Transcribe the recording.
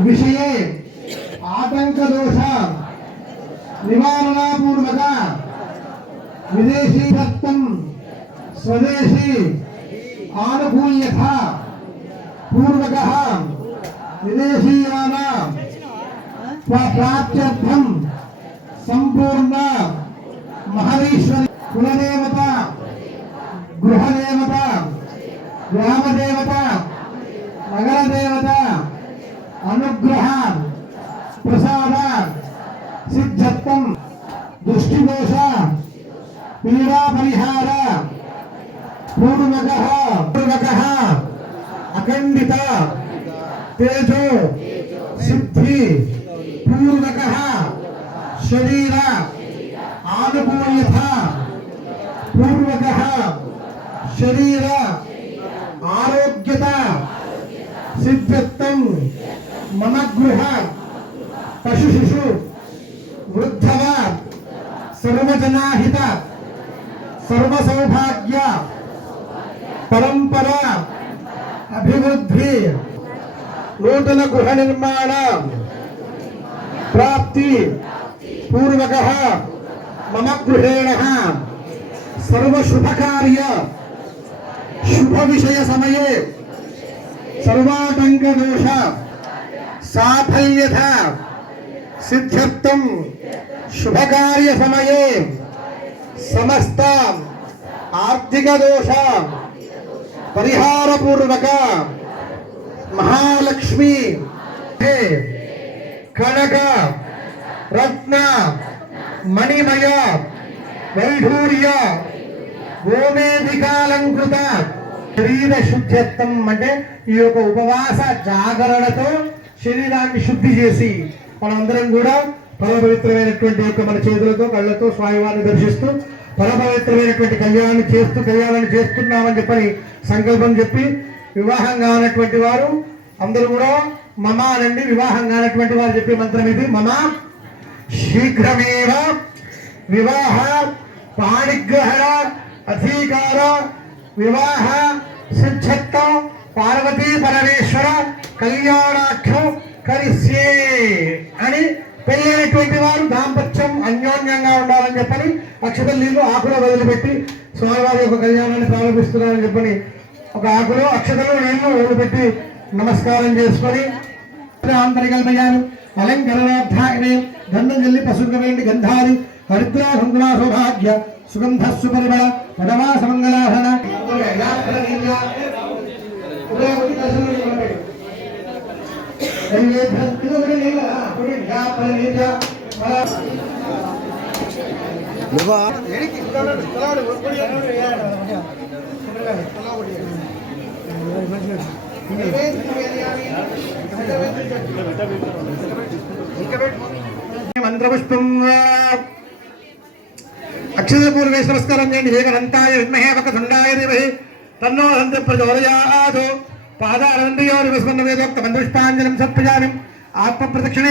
విషయే ఆటంక దోష నివారణాపూర్వక విదేశీ దత్తం స్వదేశీ ఆనుకూల్యత పూర్వక విదేశీయాన ప్రాప్త్యర్థం సంపూర్ణ మహరీశ్వరి కులదేవత గృహదేవత గ్రామదేవత నగరదేవత అనుగ్రహ ప్రసాద సిద్ధత్వం దృష్టిదోష పీడా పరిహార పూర్వక పూర్వక అఖండిత తేజో సిద్ధి పూర్వక శరీర ఆనుకూల్యత పూర్వక శరీర ఆరోగ్యత సిద్ధత్వం मम गृह पशुशिशु वृद्धवा सर्वजनाहित, सर्वसौभाग्य परंपरा अभिवृद्धि नूतन गृह निर्माण प्राप्ति, पूर्वक मम गृहेण सर्वशुभ कार्य शुभ विषय समये सर्वाटंक दोष సాఫల్యత సిద్ధ్యర్థం శుభకార్య సమయే సమస్త ఆర్థిక దోష పరిహారపూర్వక మహాలక్ష్మి కనక రత్న మణిమయ వైఢూర్య గోమేధికాలంకృత శరీర శుద్ధ్యత్వం అంటే ఈ యొక్క ఉపవాస జాగరణతో శరీరాన్ని శుద్ధి చేసి మనందరం కూడా పరమపవిత్రమైనటువంటి యొక్క మన చేతులతో కళ్ళతో స్వామివారిని దర్శిస్తూ పరమ పవిత్రమైనటువంటి కళ్యాణం చేస్తూ కళ్యాణం చేస్తున్నామని చెప్పని సంకల్పం చెప్పి వివాహం కానటువంటి వారు అందరూ కూడా మమ అనండి వివాహం కానటువంటి వారు చెప్పే మంత్రం ఇది మమ శీఘ్రమేవ వివాహ పాణిగ్రహణ అధికార వివాహ సిద్ధత్వం పార్వతీ పరమేశ్వర కళ్యాణాఖ్యం కరిసే అని పెళ్ళైనటువంటి వారు దాంపత్యం అన్యోన్యంగా ఉండాలని చెప్పని అక్షతల ఆకులో వదిలిపెట్టి స్వామివారి యొక్క కళ్యాణాన్ని ప్రారంభిస్తున్నారని చెప్పని ఒక ఆకులో అక్షతలు నీళ్ళు వదిలిపెట్టి నమస్కారం చేసుకొని ఆంతరికల్పయ్యాను అలంకరణార్థాయనే గంధం జల్లి పశుగ్రవేంటి గంధాది హరిద్రా కుంకుమ సౌభాగ్య సుగంధ సుపరిమళ పదవాస మంగళాభరణ మంత్రపుష్పం అక్షర పూర్వేశ నమస్కారం చేయండి. ఏకదంతాయ విద్మహే వక్రతుండాయ దేవహి తన్నో దంత ప్రచోదయాత్ పాదారంద్రియో నివస్మన్న వేదోక్త మంత్రపుష్పాంజలిం సమర్పయామి. ఆత్మ ప్రదక్షిణే